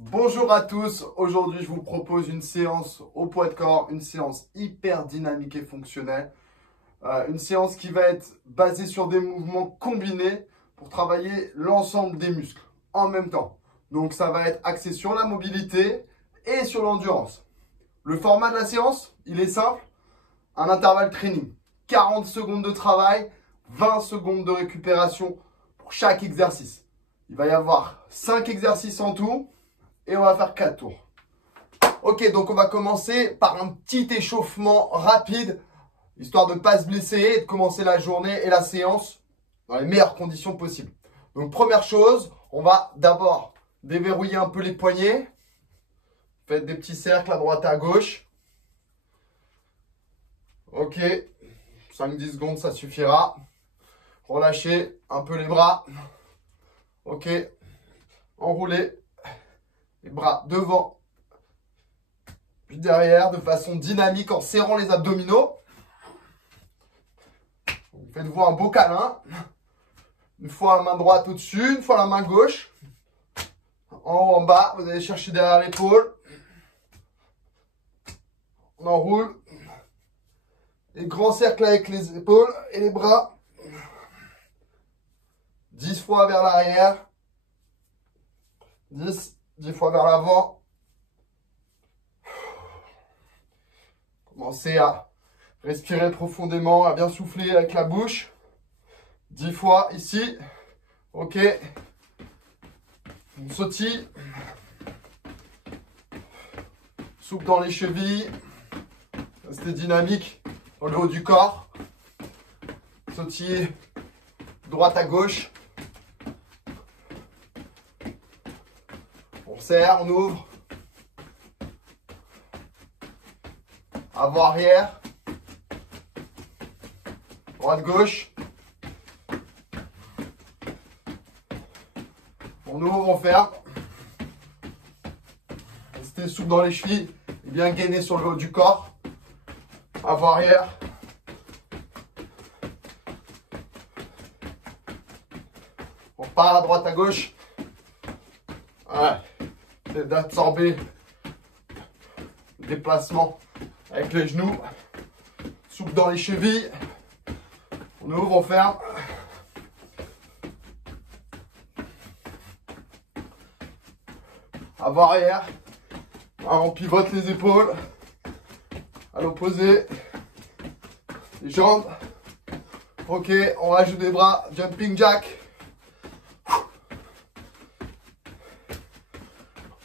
Bonjour à tous, aujourd'hui je vous propose une séance au poids de corps, une séance hyper dynamique et fonctionnelle. Une séance qui va être basée sur des mouvements combinés pour travailler l'ensemble des muscles en même temps. Donc ça va être axé sur la mobilité et sur l'endurance. Le format de la séance, il est simple, un intervalle training. 40 secondes de travail, 20 secondes de récupération pour chaque exercice. Il va y avoir 5 exercices en tout. Et on va faire 4 tours. Ok, donc on va commencer par un petit échauffement rapide, histoire de ne pas se blesser et de commencer la journée et la séance dans les meilleures conditions possibles. Donc première chose, on va d'abord déverrouiller un peu les poignets. Faites des petits cercles à droite à gauche. Ok, 5-10 secondes, ça suffira. Relâchez un peu les bras. Ok, enroulez. Les bras devant, puis derrière, de façon dynamique en serrant les abdominaux. Faites-vous un beau câlin. Une fois la main droite au-dessus, une fois la main gauche. En haut, en bas, vous allez chercher derrière l'épaule. On enroule. Et grand cercle avec les épaules et les bras. 10 fois vers l'arrière. 10 fois vers l'avant. Commencez à respirer profondément, à bien souffler avec la bouche. 10 fois ici. Ok. On sautille. Souple dans les chevilles. Restez dynamique dans le haut du corps. Sautillez droite à gauche. On serre, on ouvre. Avant-arrière. Droite-gauche. On ouvre, on ferme. Restez souple dans les chevilles et bien gainé sur le haut du corps. Avant-arrière. On repart à droite à gauche. Ouais. C'est d'absorber le déplacement avec les genoux. Souple dans les chevilles. On ouvre, on ferme. Avant-arrière. On pivote les épaules. À l'opposé. Les jambes. Ok, on rajoute des bras. Jumping jack.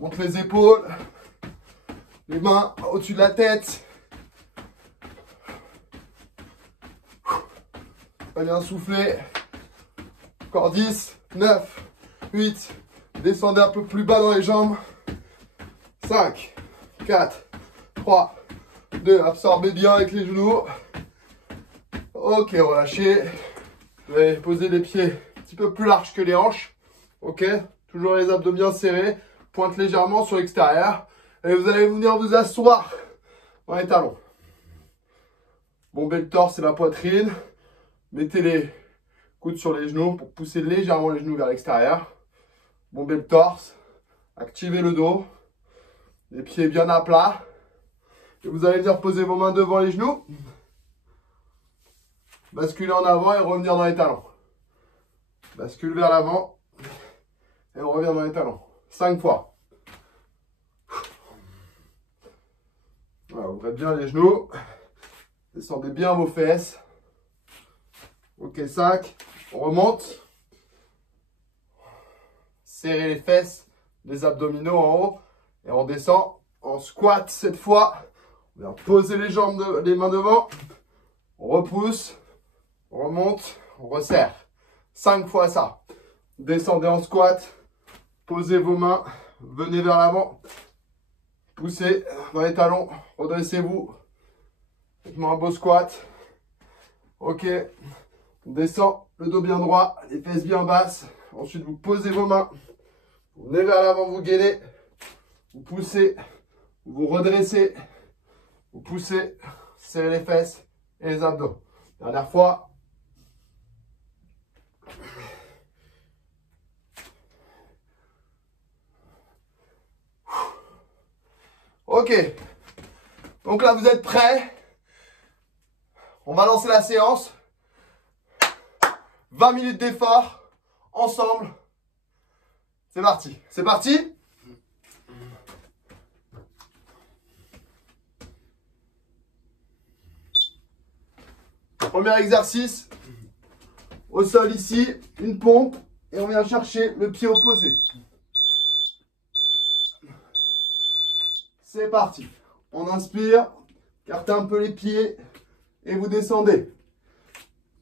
On monte les épaules. Les mains au-dessus de la tête. Pas bien souffler. Encore 10, 9, 8. Descendez un peu plus bas dans les jambes. 5, 4, 3, 2. Absorbez bien avec les genoux. Ok, relâchez. Vous allez poser les pieds un petit peu plus larges que les hanches. Ok, toujours les abdos bien serrés. Pointe légèrement sur l'extérieur. Et vous allez venir vous asseoir dans les talons. Bombez le torse et la poitrine. Mettez les coudes sur les genoux pour pousser légèrement les genoux vers l'extérieur. Bombez le torse. Activez le dos. Les pieds bien à plat. Et vous allez venir poser vos mains devant les genoux. Basculer en avant et revenir dans les talons. Bascule vers l'avant. Et on revient dans les talons. 5 fois. Voilà, ouvrez bien les genoux. Descendez bien vos fesses. Ok, 5. On remonte. Serrez les fesses, les abdominaux en haut. Et on descend en squat cette fois. On vient poser les jambes, les mains devant. On repousse. On remonte. On resserre. 5 fois ça. Descendez en squat. Posez vos mains. Venez vers l'avant. Poussez dans les talons. Redressez-vous. Faites-moi un beau squat. Ok. On descend le dos bien droit. Les fesses bien basses. Ensuite, vous posez vos mains. Vous venez vers l'avant, vous gainez. Vous poussez. Vous redressez. Vous poussez. Serrez les fesses et les abdos. Dernière fois. Ok. Donc là, vous êtes prêts? On va lancer la séance. 20 minutes d'effort. Ensemble. C'est parti. C'est parti? Premier exercice. Au sol ici, une pompe. Et on vient chercher le pied opposé. C'est parti. On inspire. Écartez un peu les pieds. Et vous descendez.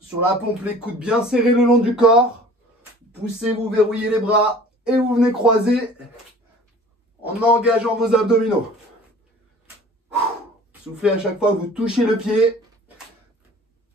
Sur la pompe, les coudes bien serrés le long du corps. Poussez, vous verrouillez les bras. Et vous venez croiser en engageant vos abdominaux. Soufflez à chaque fois que vous touchez le pied.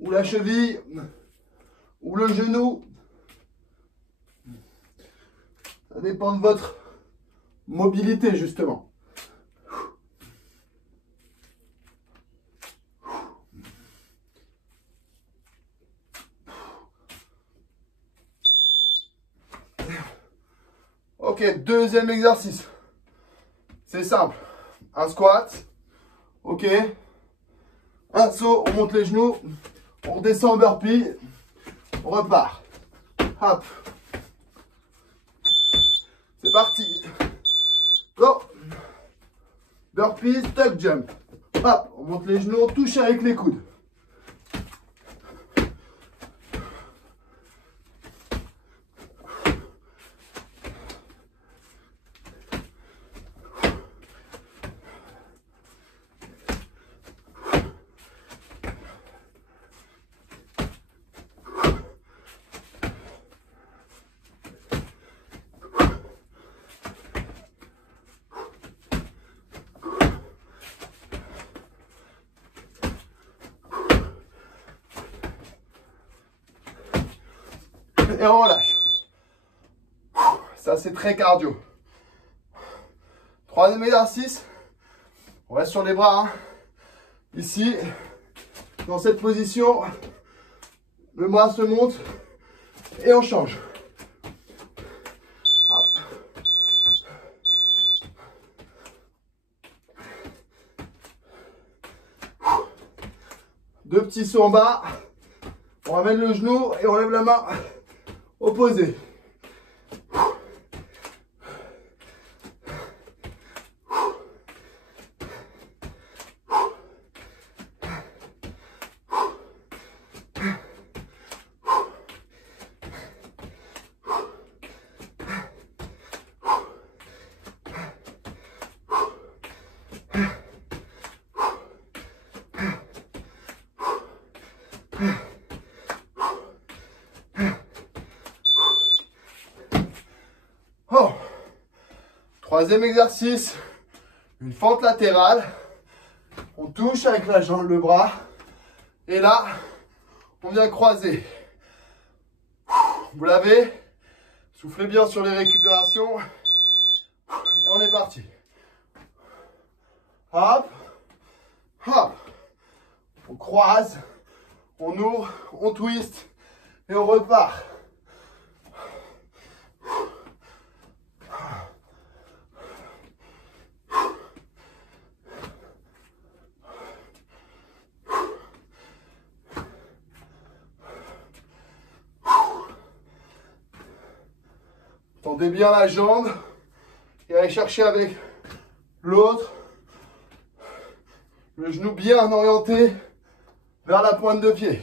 Ou la cheville. Ou le genou. Ça dépend de votre mobilité, justement. Ok, deuxième exercice. C'est simple. Un squat. Ok. Un saut, on monte les genoux. On redescend en burpee. On repart. Hop. C'est parti. Go. Burpee, tuck jump. Hop, on monte les genoux, on touche avec les coudes. Et on relâche. Ça, c'est très cardio. Troisième exercice. On reste sur les bras. Hein. Ici, dans cette position, le bras se monte et on change. Hop. Deux petits sauts en bas. On ramène le genou et on lève la main opposée. Oh. Troisième exercice, une fente latérale. On touche avec la jambe, le bras. Et là, on vient croiser. Vous l'avez. Soufflez bien sur les récupérations. Et on est parti. Hop. Hop. On croise. On ouvre. On twist. Et on repart. Tendez bien la jambe et allez chercher avec l'autre le genou bien orienté vers la pointe de pied.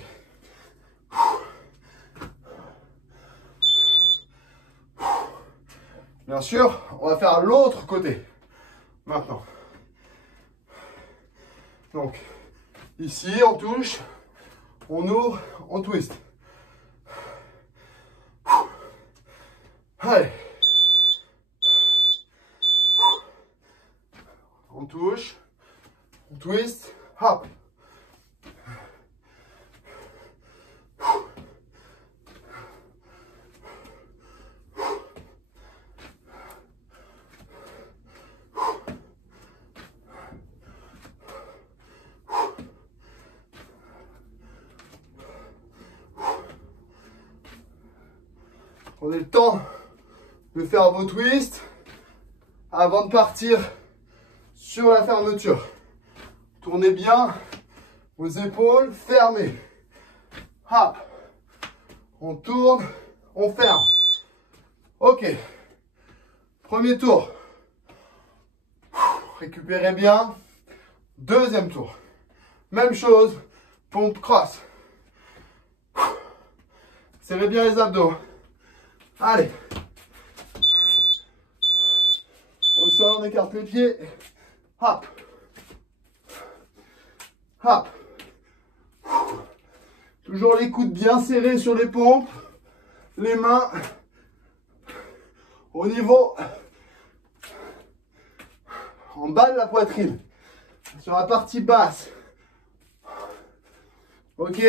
Bien sûr, on va faire l'autre côté maintenant. Donc, ici, on touche, on ouvre, on twist. Allez. On touche, on twist, hop. Prenez le temps de faire vos twists avant de partir sur la fermeture. Tournez bien vos épaules, fermez. Hop. On tourne, on ferme. Ok. Premier tour. Récupérez bien. Deuxième tour. Même chose. Pompe cross. Serrez bien les abdos. Allez. Au sol, on écarte les pieds. Hop. Hop. Toujours les coudes bien serrés sur les pompes. Les mains au niveau en bas de la poitrine. Sur la partie basse. Ok?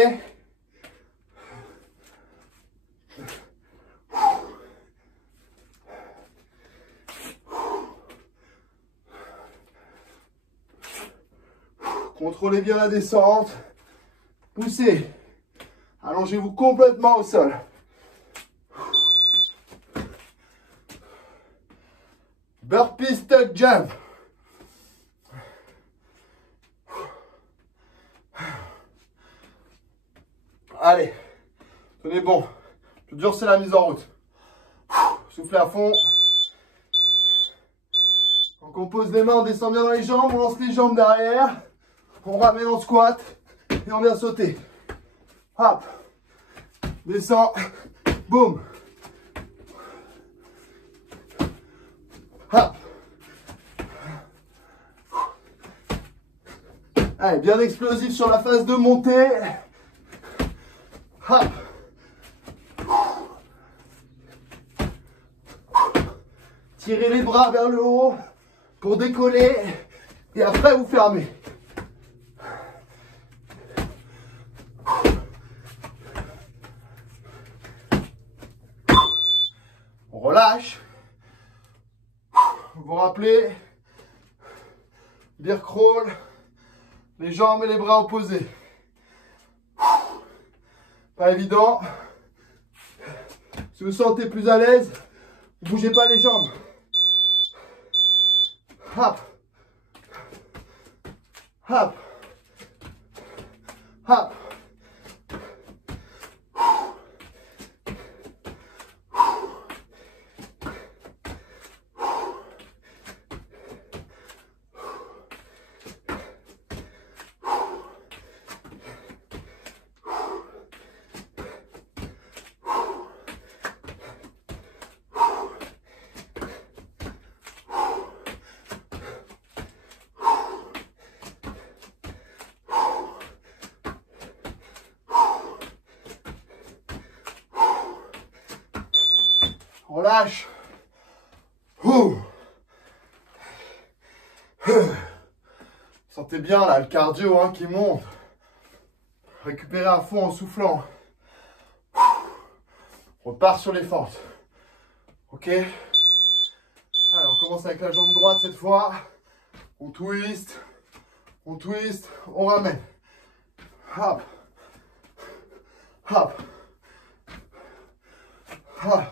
Contrôlez bien la descente. Poussez. Allongez-vous complètement au sol. Burpee tuck jump. Allez. Tenez bon. Le dur, c'est la mise en route. Soufflez à fond. Donc on pose les mains, on descend bien dans les jambes, on lance les jambes derrière. On ramène en squat et on vient sauter. Hop. Descend. Boum. Hop. Allez, bien explosif sur la phase de montée. Hop. Tirez les bras vers le haut pour décoller et après vous fermez. On relâche. Vous vous rappelez, bear crawl, les jambes et les bras opposés. Pas évident. Si vous vous sentez plus à l'aise, ne bougez pas les jambes. Hop. Hop. Hop. Relâche. Sentez bien là le cardio qui monte. Récupérez à fond en soufflant. On repart sur les fentes. Ok. Allez, on commence avec la jambe droite cette fois. On twist. On twist. On ramène. Hop. Hop. Hop.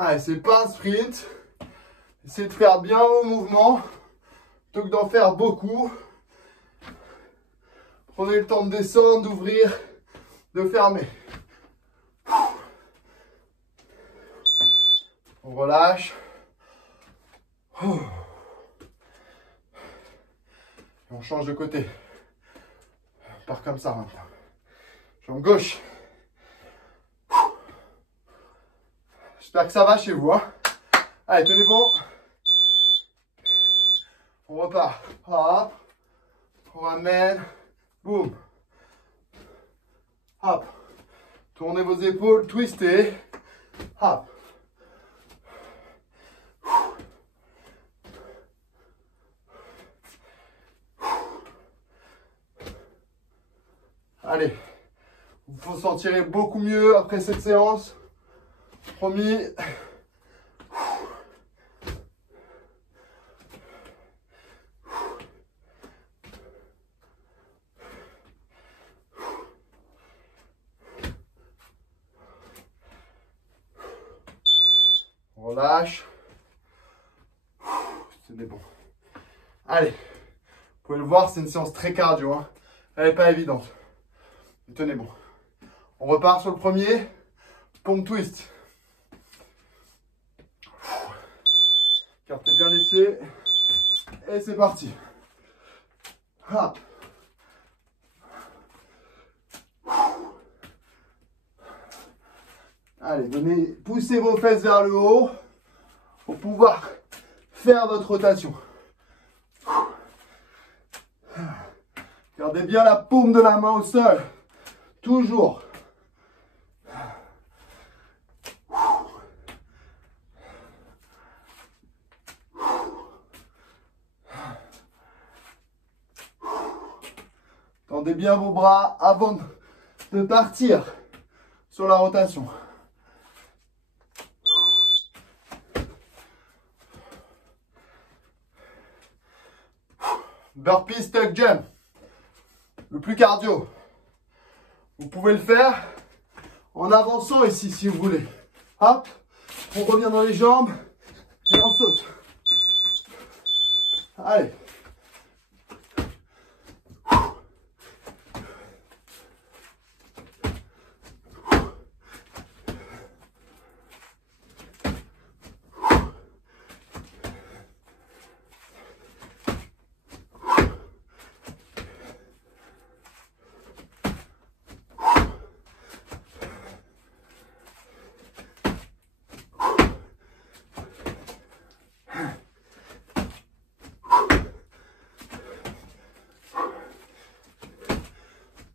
Allez, c'est pas un sprint. Essayez de faire bien vos mouvements plutôt que d'en faire beaucoup. Prenez le temps de descendre, d'ouvrir, de fermer. On relâche. Et on change de côté. On part comme ça maintenant. Jambe gauche. J'espère que ça va chez vous. Allez, tenez bon. On repart. Hop. On ramène. Boum. Hop. Tournez vos épaules. Twistez. Hop. Allez, vous vous sentirez beaucoup mieux après cette séance. Promis. relâche. C'est bon. Allez, vous pouvez le voir, c'est une séance très cardio, hein. Elle n'est pas évidente. Tenez bon. On repart sur le premier. Pompe twist. Cartez bien les pieds. Et c'est parti. Hop. Allez, poussez vos fesses vers le haut pour pouvoir faire votre rotation. Gardez bien la paume de la main au sol. Toujours. Tendez bien vos bras avant de partir sur la rotation. Burpee tuck jump. Le plus cardio. Vous pouvez le faire en avançant ici si vous voulez. Hop, on revient dans les jambes et on saute. Allez.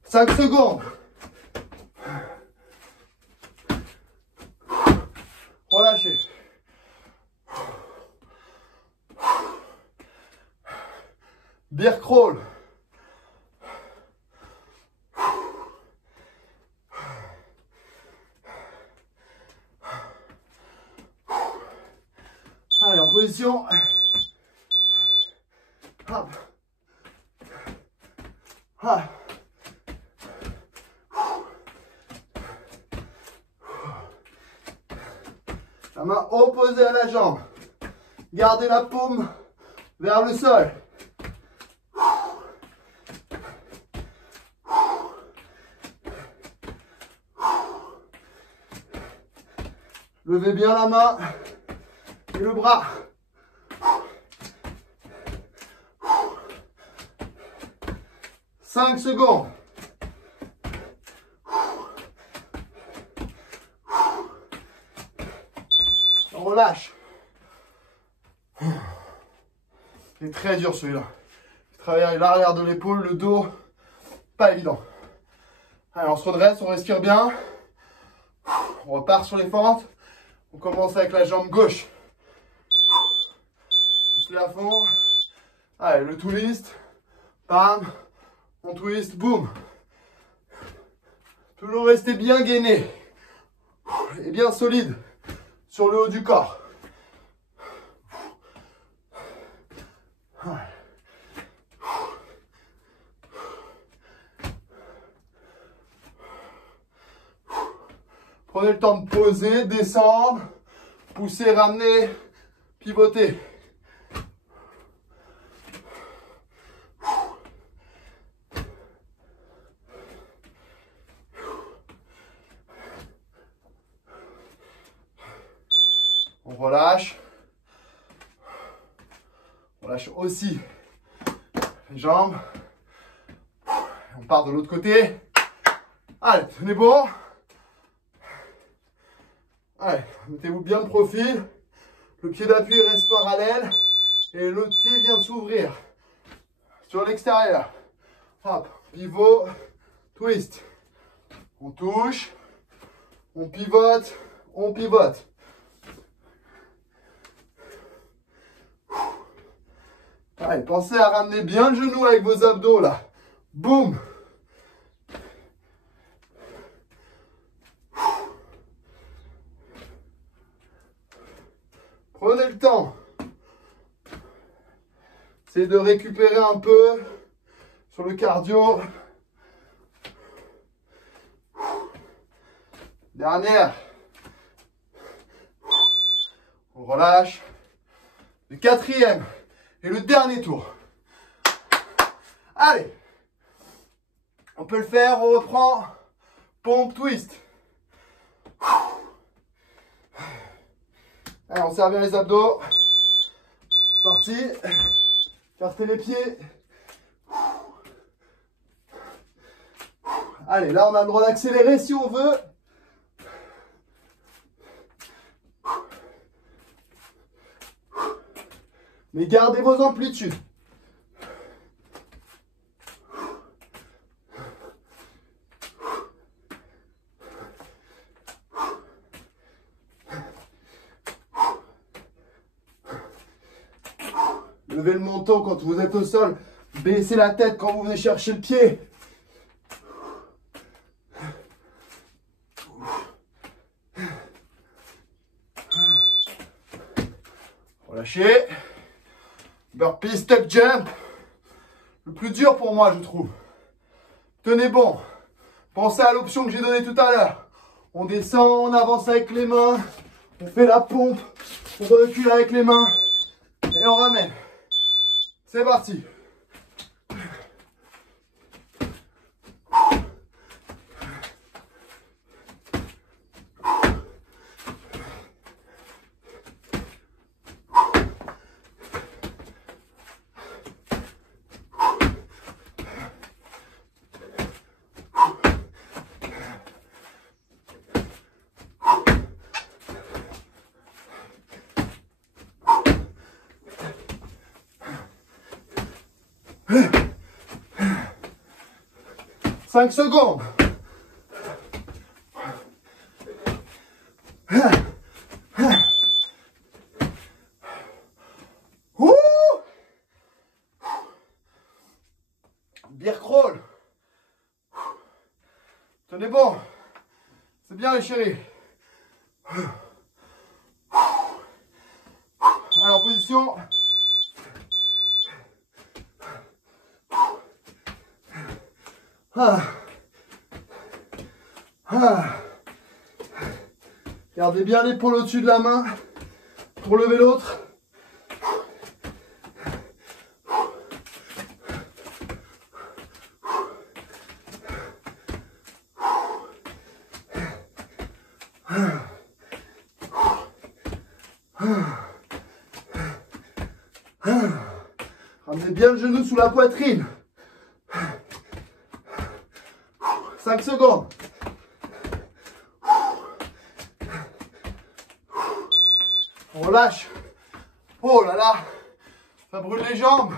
Cinq secondes. Relâchez. Bear crawl. Allez, en position. Hop. Hop. La main opposée à la jambe. Gardez la paume vers le sol. Levez bien la main et le bras. Cinq secondes. On relâche. C'est très dur celui-là. Travailler l'arrière de l'épaule, le dos, pas évident. Allez, on se redresse, on respire bien. On repart sur les fentes. On commence avec la jambe gauche. Poussez à fond. Allez, le twist. Bam. On twist, boum. Toujours rester bien gainé. Et bien solide sur le haut du corps. Prenez le temps de poser, descendre, pousser, ramener, pivoter. On relâche. On lâche aussi les jambes. On part de l'autre côté. Allez, tenez bon. Allez, mettez-vous bien de profil. Le pied d'appui reste parallèle. Et l'autre pied vient s'ouvrir sur l'extérieur. Hop, pivot, twist. On touche. On pivote. On pivote. Allez, pensez à ramener bien le genou avec vos abdos là. Boum. Prenez le temps. Essayez de récupérer un peu sur le cardio. Dernière. On relâche. Le quatrième et le dernier tour. Allez. On peut le faire, on reprend. Pompe, twist. Allez, on serre bien les abdos. Parti. Cartez les pieds. Allez, là, on a le droit d'accélérer si on veut. Mais gardez vos amplitudes. Levez le menton quand vous êtes au sol. Baissez la tête quand vous venez chercher le pied. Relâchez. Burpee, step jump. Le plus dur pour moi, je trouve. Tenez bon. Pensez à l'option que j'ai donnée tout à l'heure. On descend, on avance avec les mains. On fait la pompe. On recule avec les mains. Et on ramène. C'est parti. Cinq secondes. Ouh. Beer crawl. Tenez bon. C'est bien les chéris. Allez, en position. Gardez bien l'épaule au-dessus de la main pour lever l'autre. Ramenez bien le genou sous la poitrine. 5 secondes. On relâche. Oh là là, ça brûle les jambes.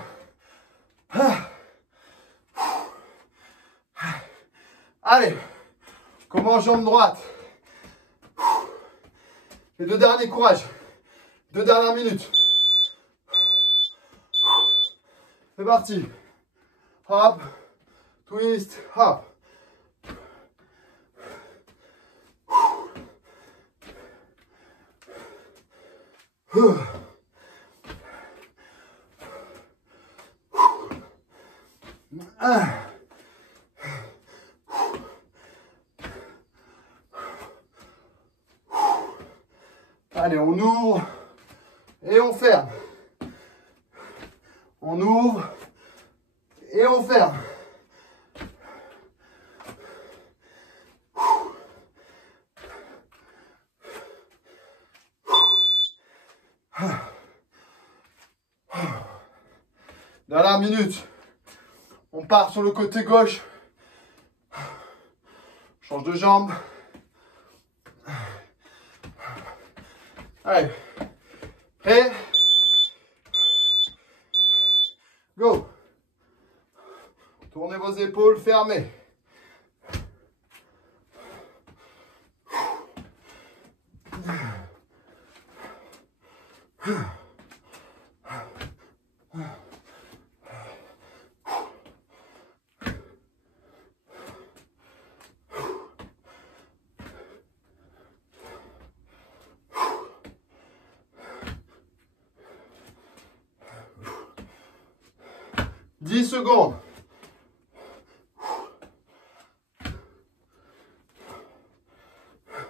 Allez, commence jambe droite. Les deux derniers, courage. 2 dernières minutes. C'est parti. Hop, twist, hop. Allez, on ouvre et on ferme. On ouvre et on ferme. Dernière minute. On part sur le côté gauche. Change de jambe. Allez. Prêt? Go. Tournez vos épaules, fermez. Dix secondes.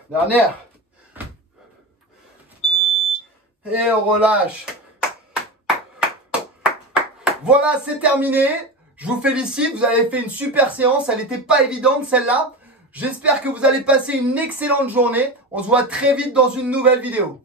Dernière. Et on relâche. Voilà, c'est terminé. Je vous félicite, vous avez fait une super séance. Elle n'était pas évidente celle-là. J'espère que vous allez passer une excellente journée. On se voit très vite dans une nouvelle vidéo.